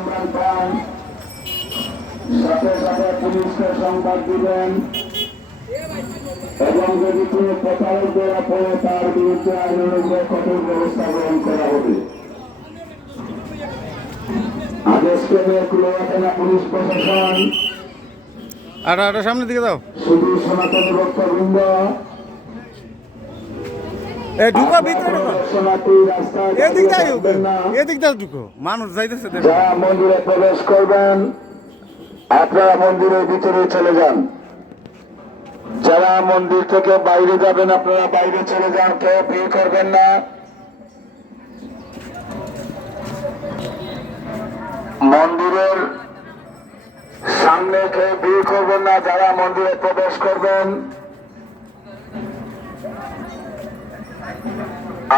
সম্মান পান সাথে সাথে পুলিশকে সংবাদ দিবেন এবং যদি কোনো প্রতারক ধরা পড়ে তার বিরুদ্ধে আইনানুগ কঠোর ব্যবস্থা গ্রহণ করা হবে। আজকে কুলিয়ারা থানা পুলিশ প্রশাসন আটা সামনের দিকে দাও। শুধু সনাতনী ভক্তবৃন্দ ঢুকো ভিতরে ঢুকো, এদিক দাও এদিক দাও ঢুকো, মানুষ যাইতেছে। যারা মন্দিরে প্রবেশ করবেন আপনারা মন্দিরের ভিতরে চলে যান, যারা মন্দির থেকে বাইরে যাবেন আপনারা বাইরে চলে যান, কেউ ভিড় করবেন না। মন্দিরের সামনে কেউ ভিড় করবেন না, যারা মন্দিরে প্রবেশ করবেন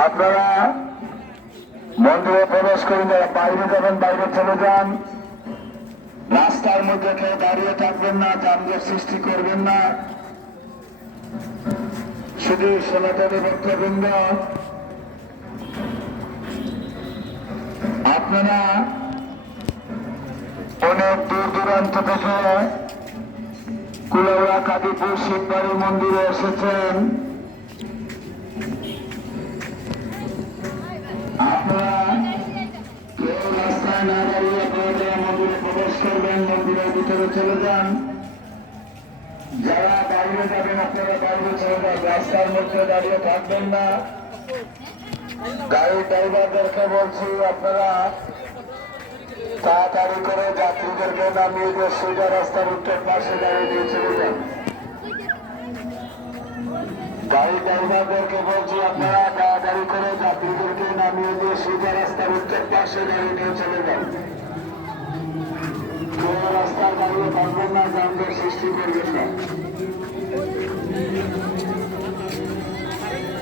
আপনারা মন্দিরে প্রবেশ করেন, যারা বাইরে যাবেন বাইরে চলে যান। রাস্তার মধ্যে কেউ দাঁড়িয়ে থাকবেন না, যানজট সৃষ্টি করবেন না। শুধু সনাতনী ভক্তবৃন্দ আপনারা অনেক দূর দূরান্ত থেকে কুলাউড়া কাদিপুর শিববাড়ি মন্দিরে এসেছেন। আপনারা কেউ রাস্তায় না দাঁড়িয়ে যারা মন্দিরে প্রবেশ করবেন মন্দিরের ভিতরে চলে যান, যারা বাইরে যাবেন আপনারা বাইরে চলে যান, রাস্তার মধ্যে দাঁড়িয়ে থাকবেন না। গাড়ির ড্রাইভারদেরকে বলছি আপনারা তাড়াতাড়ি করে যাত্রীদেরকে নামিয়ে দিয়ে সোজা রাস্তার উত্তর পাশে গাড়ি নিয়ে চলে যান। গাড়ির ড্রাইভারদেরকে বলছি আপনারা তাড়াতাড়ি করে যাত্রীদেরকে নামিয়ে দিয়ে সোজা রাস্তার উত্তর পাশে গাড়ি নিয়ে চলে যান। কোন রাস্তায় দাঁড়িয়ে থাকবেন না, যানজট সৃষ্টি করবেন না।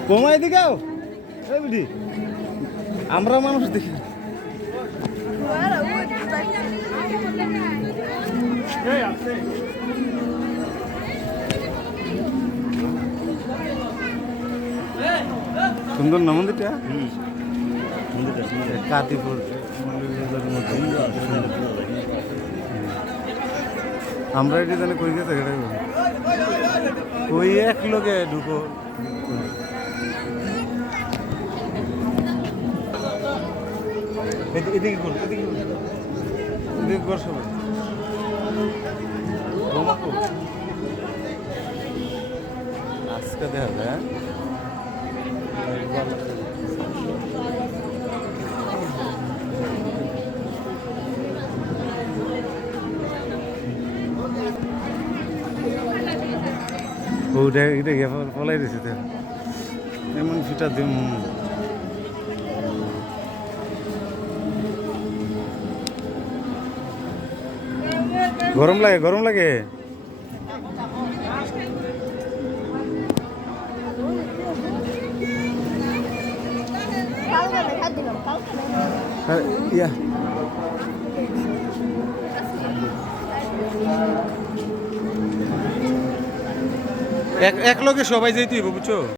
কমাই দিগাও আমরা মানুষ দেখি। সুন্দর না মন্দিরটা? কাদিপুর আমরা এটি জানি কই গেছে, ওই এক লোকে ঢুকো। এদিকে কর, এদিকে কর সবাই। আজকে দেখা যায় ওটা এটা গিয়ে পলাই দিয়েছে তো এমন ফিটা দিম। গরম লাগে গরম লাগে। ইয়া এক লগে সবাই যাইতে বুঝছো।